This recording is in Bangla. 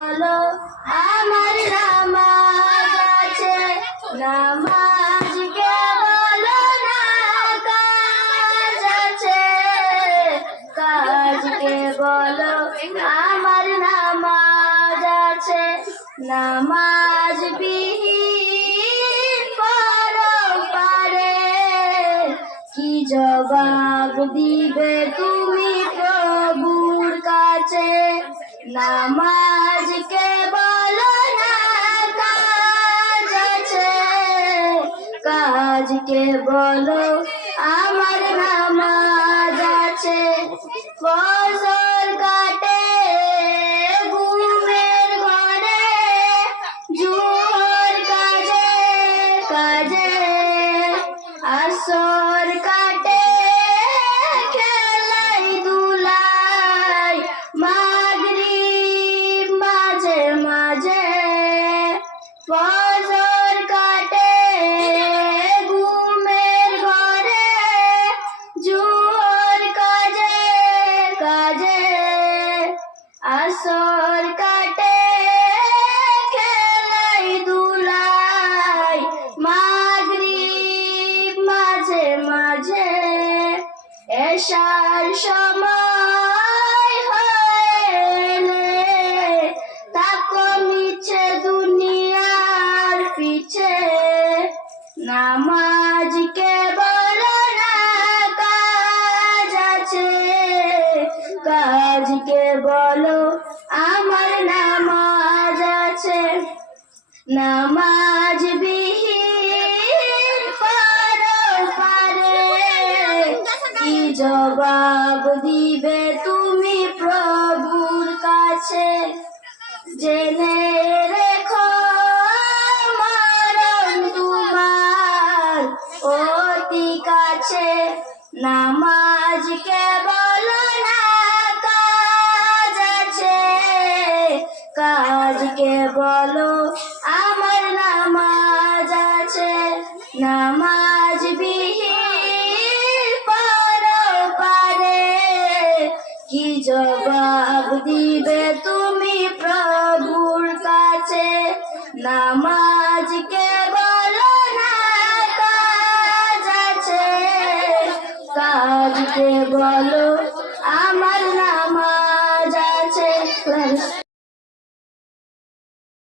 বলো আমার নামাজ আছে, নামাজকে বলো না কাজ আছে, কাজকে বলো আমার নামাজ আছে। নামাজ বিহীন পরপারে কি জবাব দিবে তুমি প্রভুর কাছে? নামাজকে বলো না কাজ আছে, কাজকে বলো আমার নামাজ আছে। ফজর কাটে ঘুমের ঘরে, জোহর কাজে কাজে, আসর কাটে খেলাই দুলাই, মাগরিব মাঝে মাঝে। ফজর কাটে ঘুমের ঘরে, জোহর কাজে কাজে, আসর কাটে খেলাই দুলাই, মাগরিব মাঝে মাঝে। এশার সময় হলে তাকো মিছে দুনিয়ার পিছে, নামাজকে বলো না কাজ আছে, কাজকে বলো আমার নামাজ আছে। নামাজ বিহীন পরপারে কি জবাব দিবে তুমি প্রভুর কাছে? জেনে রেখো মরণ তোমার অতি কাছে। নামাজকে বলো না কাজ আছে, কাজকে বলো আমার নামাজ আছে। নামাজ বিহীন পরপারে কি জবাব দিবে তুমি প্রভুর কাছে? নামাজকে বলো না কাজ আছে, কাজকে বলো